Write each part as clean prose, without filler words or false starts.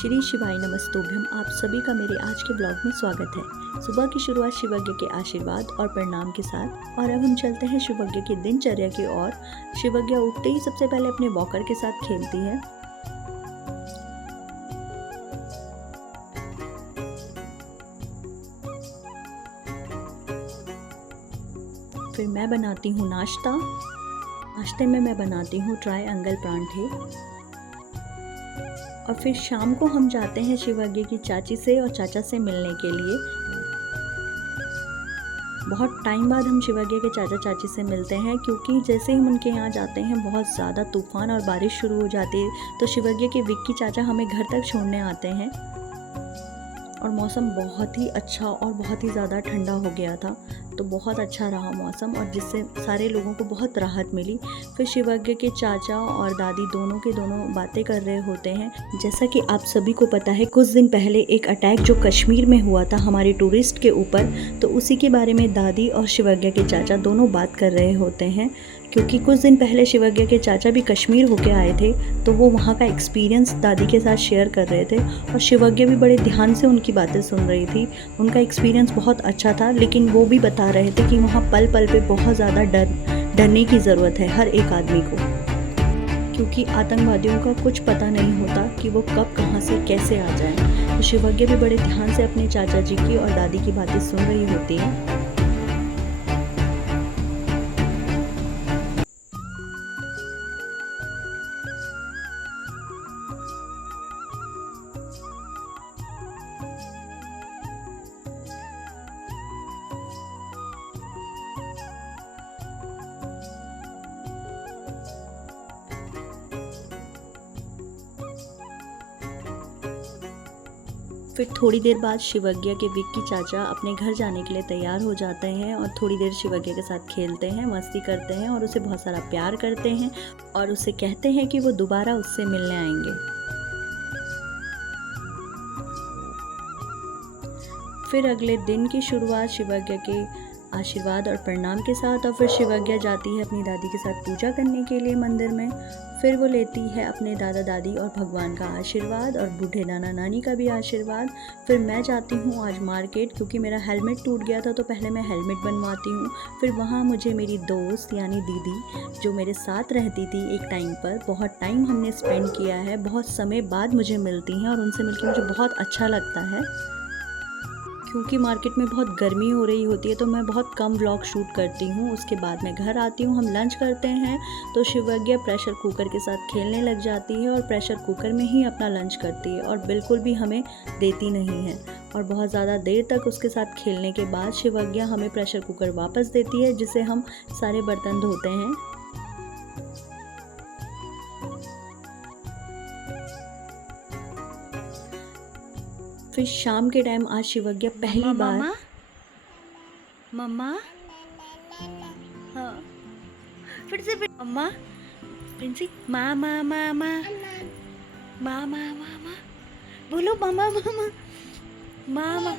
श्री शिवाय नमस्तोभ्यम। आप सभी का मेरे आज के ब्लॉग में स्वागत है। सुबह की शुरुआत शिवज्ञ के आशीर्वाद और प्रणाम के साथ और अब हम चलते हैं शिवज्ञ की दिनचर्या की ओर। शिवज्ञ उठते ही सबसे पहले अपने वॉकर के साथ खेलती है। फिर मैं बनाती हूँ नाश्ता। नाश्ते में मैं बनाती हूँ ट्रायंगल परांठे। और फिर शाम को हम जाते हैं शिवज्ञ की चाची से और चाचा से मिलने के लिए। बहुत टाइम बाद हम शिवज्ञ के चाचा चाची से मिलते हैं, क्योंकि जैसे ही हम उनके यहाँ जाते हैं बहुत ज़्यादा तूफ़ान और बारिश शुरू हो जाती है। तो शिवज्ञ के विक्की चाचा हमें घर तक छोड़ने आते हैं और मौसम बहुत ही अच्छा और बहुत ही ज़्यादा ठंडा हो गया था, तो बहुत अच्छा रहा मौसम और जिससे सारे लोगों को बहुत राहत मिली। फिर शिवज्ञ के चाचा और दादी दोनों के दोनों बातें कर रहे होते हैं। जैसा कि आप सभी को पता है, कुछ दिन पहले एक अटैक जो कश्मीर में हुआ था हमारे टूरिस्ट के ऊपर, तो उसी के बारे में दादी और शिवज्ञ के चाचा दोनों बात कर रहे होते हैं। क्योंकि कुछ दिन पहले शिवज्ञ के चाचा भी कश्मीर होके आए थे, तो वो वहाँ का एक्सपीरियंस दादी के साथ शेयर कर रहे थे और शिवज्ञ भी बड़े ध्यान से उनकी बातें सुन रही थी। उनका एक्सपीरियंस बहुत अच्छा था, लेकिन वो भी बता रहे थे कि वहाँ पल पल पे बहुत ज़्यादा डरने की ज़रूरत है हर एक आदमी को, क्योंकि आतंकवादियों का कुछ पता नहीं होता कि वो कब कहाँ से कैसे आ जाए। तो शिवज्ञ भी बड़े ध्यान से अपने चाचा जी की और दादी की बातें सुन रही होती है। फिर थोड़ी देर बाद शिवज्ञ के विक्की चाचा अपने घर जाने के लिए तैयार हो जाते हैं और थोड़ी देर शिवज्ञ के साथ खेलते हैं, मस्ती करते हैं और उसे बहुत सारा प्यार करते हैं और उसे कहते हैं कि वो दोबारा उससे मिलने आएंगे। फिर अगले दिन की शुरुआत शिवज्ञ के आशीर्वाद और प्रणाम के साथ और फिर शिवज्ञ जाती है अपनी दादी के साथ पूजा करने के लिए मंदिर में। फिर वो लेती है अपने दादा दादी और भगवान का आशीर्वाद और बूढ़े नाना नानी का भी आशीर्वाद। फिर मैं जाती हूँ आज मार्केट, क्योंकि मेरा हेलमेट टूट गया था, तो पहले मैं हेलमेट बनवाती हूँ। फिर वहाँ मुझे मेरी दोस्त यानी दीदी जो मेरे साथ रहती थी एक टाइम पर, बहुत टाइम हमने स्पेंड किया है, बहुत समय बाद मुझे मिलती हैं और उनसे मिलकर मुझे बहुत अच्छा लगता है। क्योंकि मार्केट में बहुत गर्मी हो रही होती है, तो मैं बहुत कम व्लॉग शूट करती हूँ। उसके बाद मैं घर आती हूँ, हम लंच करते हैं, तो शिवज्ञ प्रेशर कुकर के साथ खेलने लग जाती है और प्रेशर कुकर में ही अपना लंच करती है और बिल्कुल भी हमें देती नहीं है। और बहुत ज़्यादा देर तक उसके साथ खेलने के बाद शिवज्ञ हमें प्रेशर कुकर वापस देती है, जिसे हम सारे बर्तन धोते हैं। फिर शाम के टाइम आज शिवज्ञ पहली बार मम्मा हाँ फिर से मम्मा प्रिंसी मामा मामा मामा मामा बोलो मामा मामा मामा।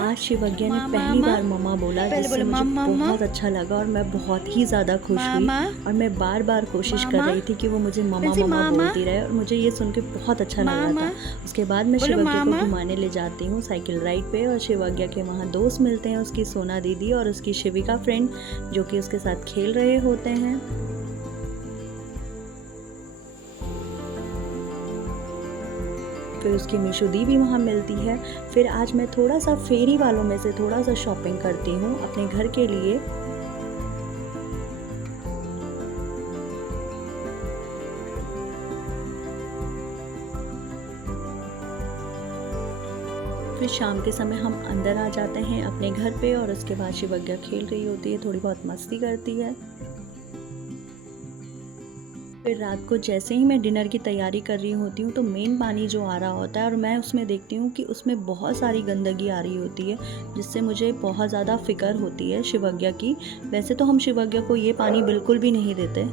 आज शिवज्ञ ने पहली बार मम्मा बोला, जिससे मुझे बहुत अच्छा लगा और मैं बहुत ही ज़्यादा खुश हुई और मैं बार बार कोशिश कर रही थी कि वो मुझे मम्मा मम्मा बोलती रहे और मुझे ये सुन के बहुत अच्छा लग रहा था। उसके बाद मैं शिवज्ञ को घुमाने ले जाती हूँ साइकिल राइड पे और शिवज्ञ के वहाँ दोस्त मिलते हैं, उसकी सोना दीदी और उसकी शिविका फ्रेंड, जो कि उसके साथ खेल रहे होते हैं। फिर उसकी मीशू दी भी वहाँ मिलती है। फिर आज मैं थोड़ा सा फेरी वालों में से थोड़ा सा शॉपिंग करती हूँ अपने घर के लिए। फिर शाम के समय हम अंदर आ जाते हैं अपने घर पे और उसके बाद शिवज्ञ खेल रही होती है, थोड़ी बहुत मस्ती करती है। फिर रात को जैसे ही मैं डिनर की तैयारी कर रही होती हूँ, तो मेन पानी जो आ रहा होता है और मैं उसमें देखती हूँ कि उसमें बहुत सारी गंदगी आ रही होती है, जिससे मुझे बहुत ज़्यादा फ़िक्र होती है शिवज्ञ की। वैसे तो हम शिवज्ञ को ये पानी बिल्कुल भी नहीं देते,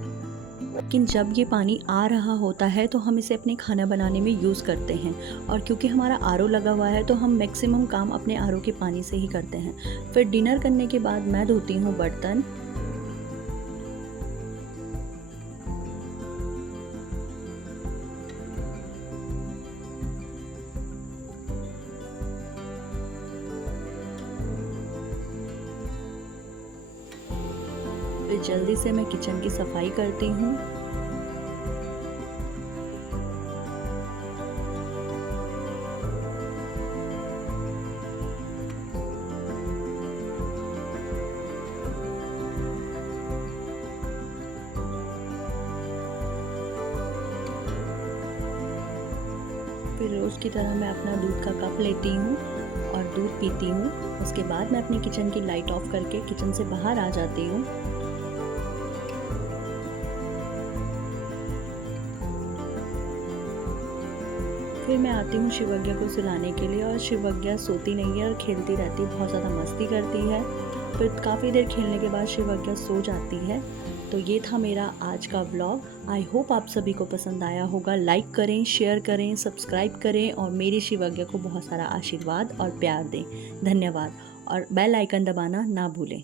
लेकिन जब ये पानी आ रहा होता है तो हम इसे अपने खाना बनाने में यूज़ करते हैं। और क्योंकि हमारा आरओ लगा हुआ है, तो हम मैक्सिमम काम अपने आरओ के पानी से ही करते हैं। फिर डिनर करने के बाद मैं धोती हूँ बर्तन। फिर जल्दी से मैं किचन की सफाई करती हूँ। फिर रोज़ की तरह मैं अपना दूध का कप लेती हूँ और दूध पीती हूँ। उसके बाद मैं अपनी किचन की लाइट ऑफ करके किचन से बाहर आ जाती हूँ। फिर मैं आती हूँ शिवज्ञा को सुलाने के लिए और शिवज्ञा सोती नहीं है और खेलती रहती है, बहुत ज़्यादा मस्ती करती है। फिर काफ़ी देर खेलने के बाद शिवज्ञा सो जाती है। तो ये था मेरा आज का व्लॉग। आई होप आप सभी को पसंद आया होगा। लाइक करें, शेयर करें, सब्सक्राइब करें और मेरी शिवज्ञा को बहुत सारा आशीर्वाद और प्यार दें। धन्यवाद और बेल आइकन दबाना ना भूलें।